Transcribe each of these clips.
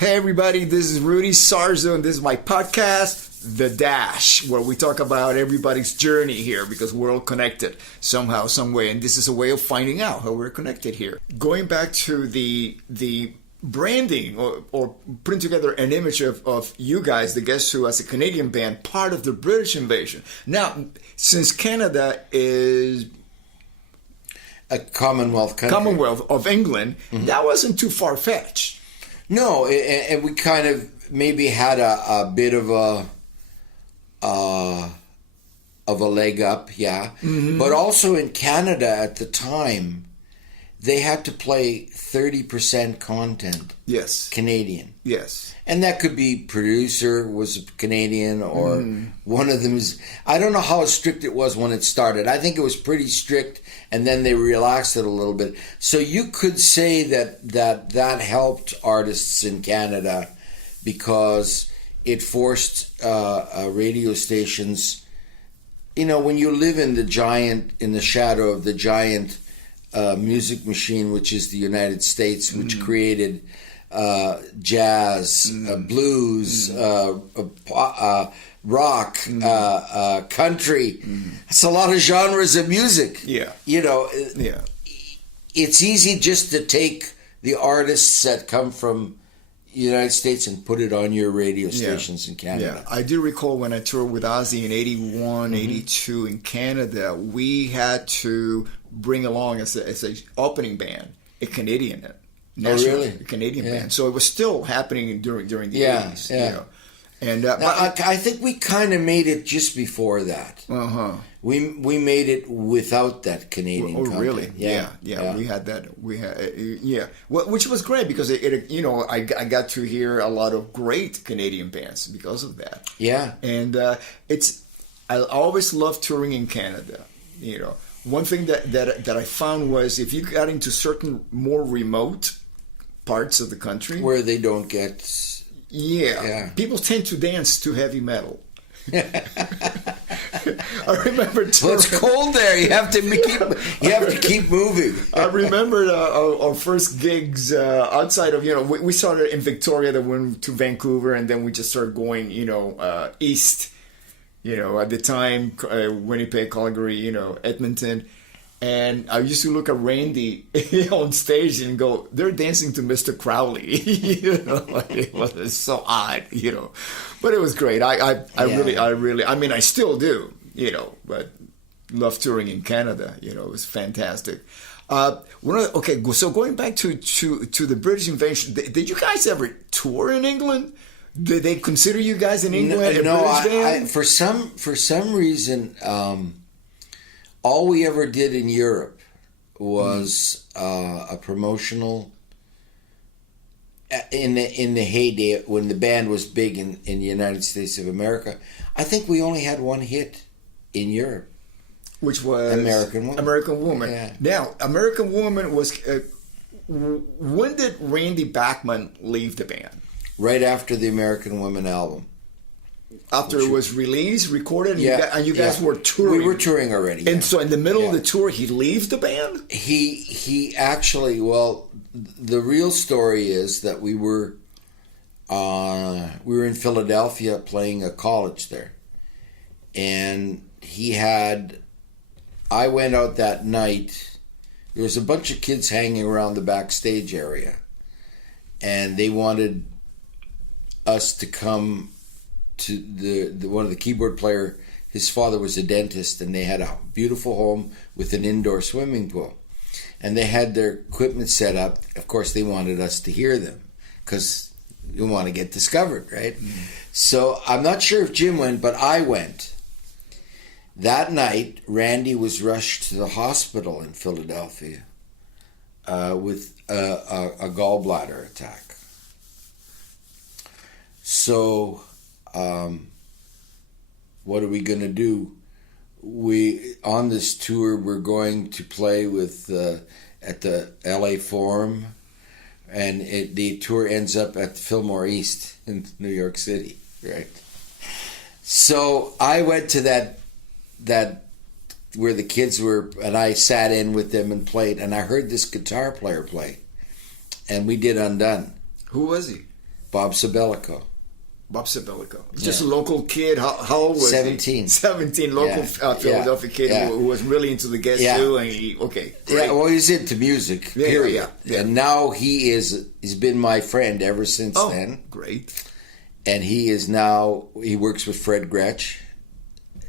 Hey everybody, this is Rudy Sarzo and this is my podcast, The Dash, where we talk about everybody's journey here because we're all connected somehow, some way, and this is a way of finding out how we're connected here. Going back to the branding or putting together an image of you guys, the Guess Who, as a Canadian band, part of the British invasion. Now, since Canada is a Commonwealth country, Commonwealth of England, that wasn't too far-fetched. No, and we kind of maybe had a bit of a leg up, yeah. Mm-hmm. But also in Canada at the time, they had to play 30% content. Yes. Canadian. Yes. And that could be producer was a Canadian or one of them is... I don't know how strict it was when it started. I think it was pretty strict and then they relaxed it a little bit. So you could say that helped artists in Canada because it forced radio stations... You know, when you live in the shadow of the giant music machine, which is the United States, which created... jazz, blues, rock, country. It's a lot of genres of music. Yeah. You know, yeah. It's easy just to take the artists that come from the United States and put it on your radio stations in Canada. Yeah, I do recall when I toured with Ozzy in 81, 82 in Canada, we had to bring along as a opening band, a Canadian national, really? Canadian band. So it was still happening during the 80s. Yeah. You know. And I think we kind of made it just before that. We made it without that Canadian. Oh, content. really? Yeah. We had that. Which was great because it I got to hear a lot of great Canadian bands because of that. Yeah. And I always loved touring in Canada. You know, one thing that I found was if you got into certain more remote parts of the country where they don't get people tend to dance to heavy metal. I remember well, it's cold there. You have to keep moving. I remember our first gigs outside of we started in Victoria, then went to Vancouver, and then we just started going east. At the time, Winnipeg, Calgary, Edmonton. And I used to look at Randy on stage and go, they're dancing to Mr. Crowley. It was so odd, But it was great. I really, I still do, but love touring in Canada. It was fantastic. So going back to the British invasion, did you guys ever tour in England? Did they consider you guys in England a British band? For some reason, all we ever did in Europe was a promotional. In the heyday when the band was big in the United States of America, I think we only had one hit in Europe, which was American Woman. American Woman. Yeah. Now, American Woman was. When did Randy Bachman leave the band? Right after the American Woman album. After it was released, recorded, and you guys were touring. We were touring already. And so in the middle of the tour, he leaves the band? He actually, the real story is that we were in Philadelphia playing a college there. And I went out that night. There was a bunch of kids hanging around the backstage area. And they wanted us to come to the one of the keyboard player. His father was a dentist, and they had a beautiful home with an indoor swimming pool, and they had their equipment set up. Of course, they wanted us to hear them because you want to get discovered, right? So I'm not sure if Jim went, but I went. That night, Randy was rushed to the hospital in Philadelphia with a gallbladder attack. So what are we going to do? On this tour, we're going to play with at the LA Forum, and the tour ends up at Fillmore East in New York City, right? So I went to that where the kids were, and I sat in with them and played, and I heard this guitar player play, and we did Undone. Who was he? Bob Sabelico. Bob Sabelico. Just a local kid. How old was 17. he? 17. Local Philadelphia kid who was really into the Guess Who. And great. Yeah, well, he's into music, period. Yeah. And now he's been my friend ever since then. Great. And he works with Fred Gretsch,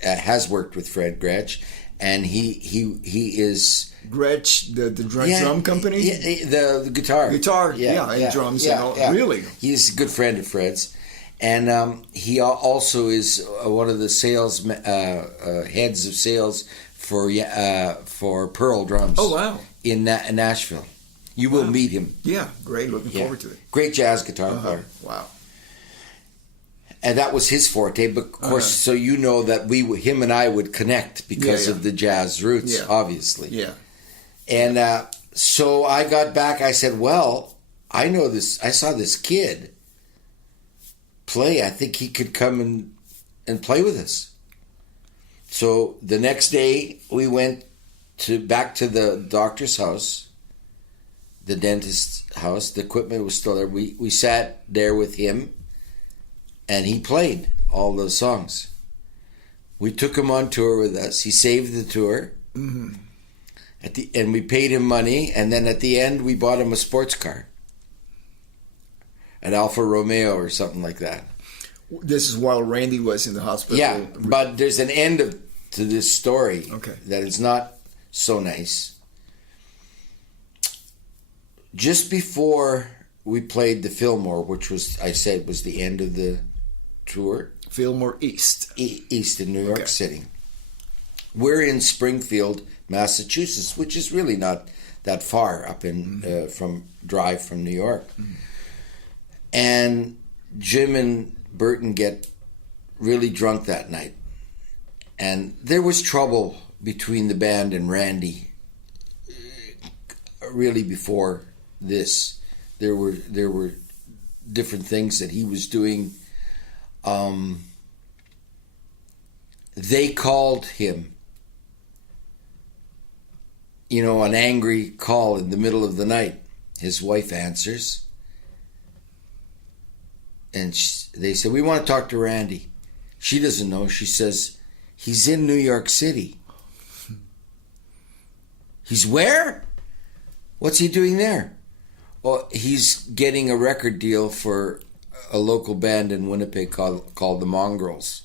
has worked with Fred Gretsch, and he is... Gretsch, the drum company? Yeah, the guitar. And drums and all. Really? He's a good friend of Fred's. And he also is one of the sales heads of sales for Pearl Drums. Oh, wow. In Nashville. You will meet him. Yeah, great. Looking forward to it. Great jazz guitar player. Wow. And that was his forte, but of course, so you know that him and I would connect because of the jazz roots, obviously. Yeah. And so I got back. I said, "Well, I know this. I saw this kid play. I think he could come and play with us." So the next day, we went back to the doctor's house, the dentist's house. The equipment was still there. We sat there with him. And he played all those songs. We took him on tour with us. He saved the tour. Mm-hmm. And we paid him money. And then at the end, we bought him a sports car. An Alfa Romeo or something like that. This is while Randy was in the hospital. Yeah, but there's an end to this story. Okay. That is not so nice. Just before we played the Fillmore, which was the end of the tour. Fillmore East. East in New York City. We're in Springfield, Massachusetts, which is really not that far up in from New York. Mm-hmm. And Jim and Burton get really drunk that night. And there was trouble between the band and Randy really before this. There were different things that he was doing. They called him, an angry call in the middle of the night. His wife answers, and they said, "We want to talk to Randy." She doesn't know. She says, "He's in New York City." "He's where? What's he doing there?" "Well, he's getting a record deal for a local band in Winnipeg called the Mongrels."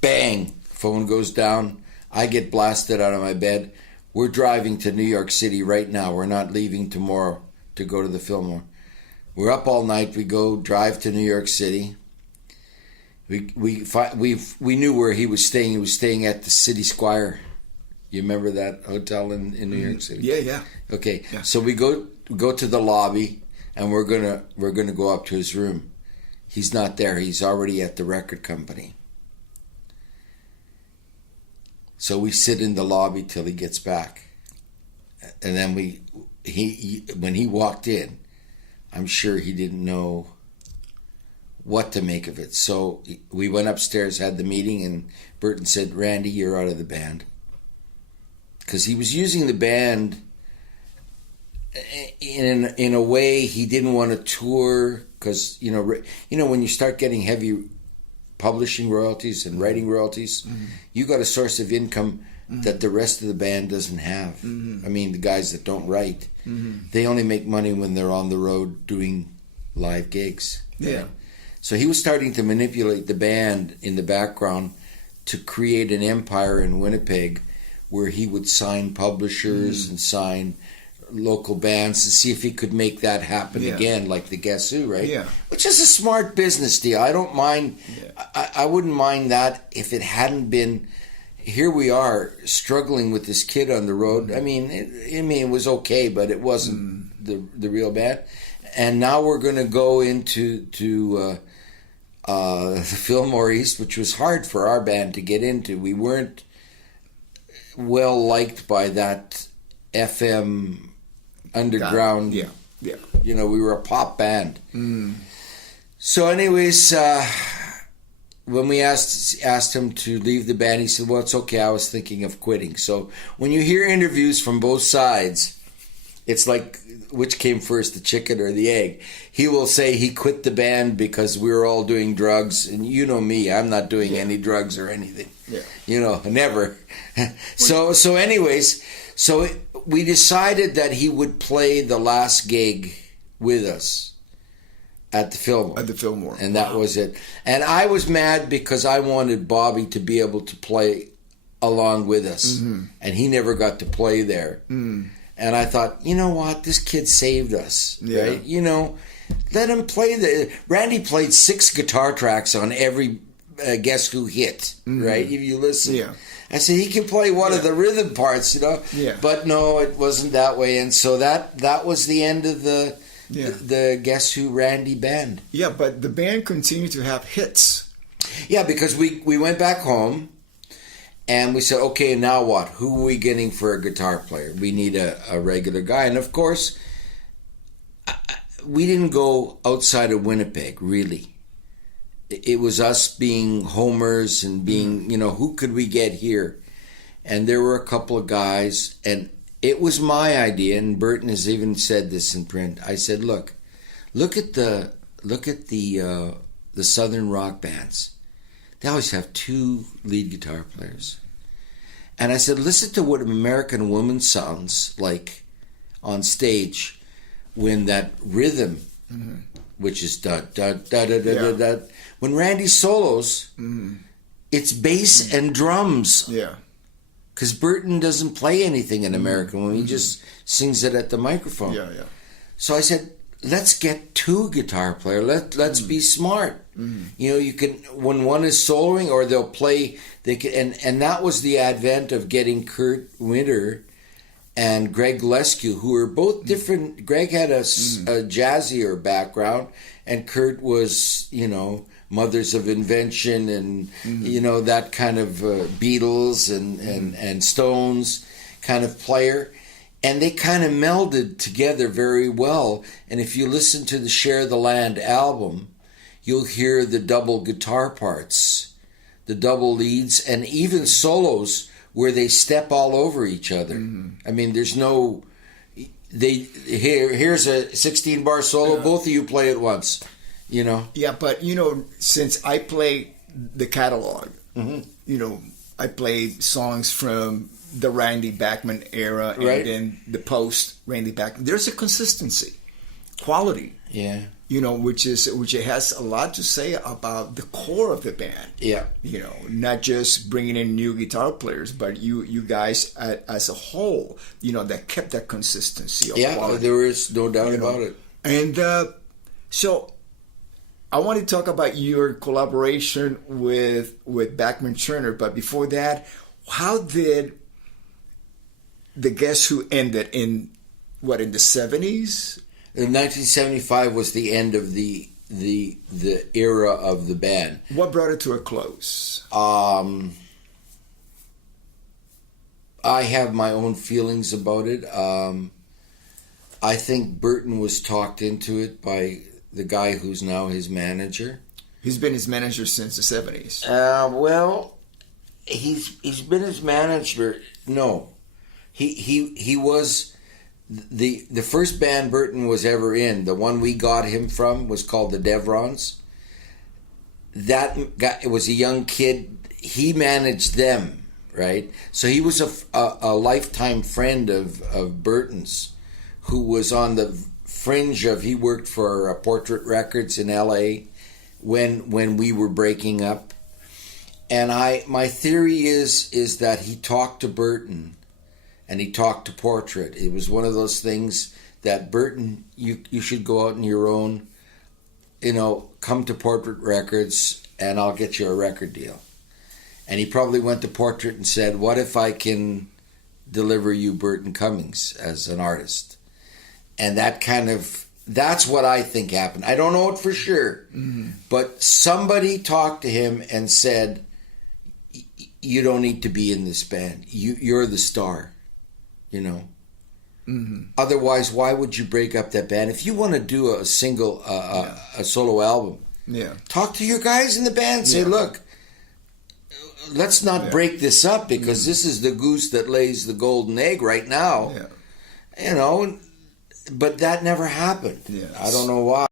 Bang! Phone goes down. I get blasted out of my bed. "We're driving to New York City right now. We're not leaving tomorrow to go to the Fillmore." We're up all night. We drive to New York City. We knew where he was staying. He was staying at the City Squire. You remember that hotel in New York City? Yeah. Okay. Yeah. So we go to the lobby, and we're gonna go up to his room. He's not there. He's already at the record company. So we sit in the lobby till he gets back, and then when he walked in, I'm sure he didn't know what to make of it. So we went upstairs, had the meeting, and Burton said, "Randy, you're out of the band." Because he was using the band in a way he didn't want to tour. Because when you start getting heavy publishing royalties and writing royalties, you got a source of income that the rest of the band doesn't have. I mean, the guys that don't write, they only make money when they're on the road doing live gigs. Yeah. So he was starting to manipulate the band in the background to create an empire in Winnipeg where he would sign publishers and sign local bands to see if he could make that happen again, like the Guess Who, right? Yeah. Which is a smart business deal. I don't mind. Yeah. I wouldn't mind that if it hadn't been. Here we are struggling with this kid on the road. I mean, it was okay, but it wasn't the real band. And now we're going to go into the Fillmore East, which was hard for our band to get into. We weren't well liked by that FM underground. Yeah. We were a pop band. So anyways, when we asked him to leave the band, he said, "Well, it's okay. I was thinking of quitting." So when you hear interviews from both sides, it's like which came first, the chicken or the egg. He will say he quit the band because we were all doing drugs. And you know me, I'm not doing any drugs or anything. Yeah. You know, never. So anyways, we decided that he would play the last gig with us at the Fillmore. At the Fillmore. And that was it. And I was mad because I wanted Bobby to be able to play along with us. Mm-hmm. And he never got to play there. Mm. And I thought, you know what? This kid saved us. Yeah. Right? You know, let him play. Randy played 6 guitar tracks on every Guess Who hit, right? If you listen. Yeah. I said, he can play one of the rhythm parts, you know? Yeah. But no, it wasn't that way. And so that was the end of the Guess Who Randy band. Yeah, but the band continued to have hits. Yeah, because we went back home. And we said, okay, now what? Who are we getting for a guitar player? We need a regular guy. And of course, we didn't go outside of Winnipeg, really. It was us being homers and being, you know, who could we get here? And there were a couple of guys, and it was my idea, and Burton has even said this in print. I said, look at the Southern rock bands. They always have 2 lead guitar players. And I said, listen to what an American Woman sounds like on stage when that rhythm, which is da da da da da da da. When Randy solos, it's bass and drums. Yeah. Because Burton doesn't play anything in American Woman. He just sings it at the microphone. Yeah, yeah. So I said, let's get 2 guitar players. Let's be smart. You know, you can, when one is soloing or they'll play, they can, and that was the advent of getting Kurt Winter and Greg Lescue, who were both different. Greg had a jazzier background, and Kurt was, you know, Mothers of Invention and, you know, that kind of Beatles and Stones kind of player. And they kind of melded together very well. And if you listen to the Share the Land album, you'll hear the double guitar parts, the double leads, and even solos where they step all over each other. I mean, there's no... Here's a 16-bar solo, both of you play at once, you know? Yeah, but, you know, since I play the catalog, you know, I played songs from the Randy Bachman era and then the post Randy Bachman. There's a consistency, quality. Yeah. You know, which it has a lot to say about the core of the band. Yeah. You know, not just bringing in new guitar players, but you guys as a whole, you know, that kept that consistency of quality. There is no doubt about it. And so I want to talk about your collaboration with Bachman Turner, but before that, how did the Guess Who ended in the 70s? In 1975 was the end of the era of the band. What brought it to a close? I have my own feelings about it. I think Burton was talked into it by the guy who's now his manager. He's been his manager since the 70s. Well, he's been his manager. No, he was the first band Burton was ever in. The one we got him from was called the Devrons. That guy, it was a young kid. He managed them, right? So he was a lifetime friend of Burton's, who was on the fringe of. He worked for Portrait Records in L.A. when we were breaking up, and my theory is that he talked to Burton, and he talked to Portrait. It was one of those things that Burton, you should go out on your own, you know, come to Portrait Records, and I'll get you a record deal. And he probably went to Portrait and said, "What if I can deliver you Burton Cummings as an artist?" And that's what I think happened. I don't know it for sure, but somebody talked to him and said, "You don't need to be in this band. You're the star, you know. Otherwise, why would you break up that band? If you want to do a single, a solo album, talk to your guys in the band. Say, look, let's not break this up because this is the goose that lays the golden egg right now. You know, but that never happened. Yes. I don't know why.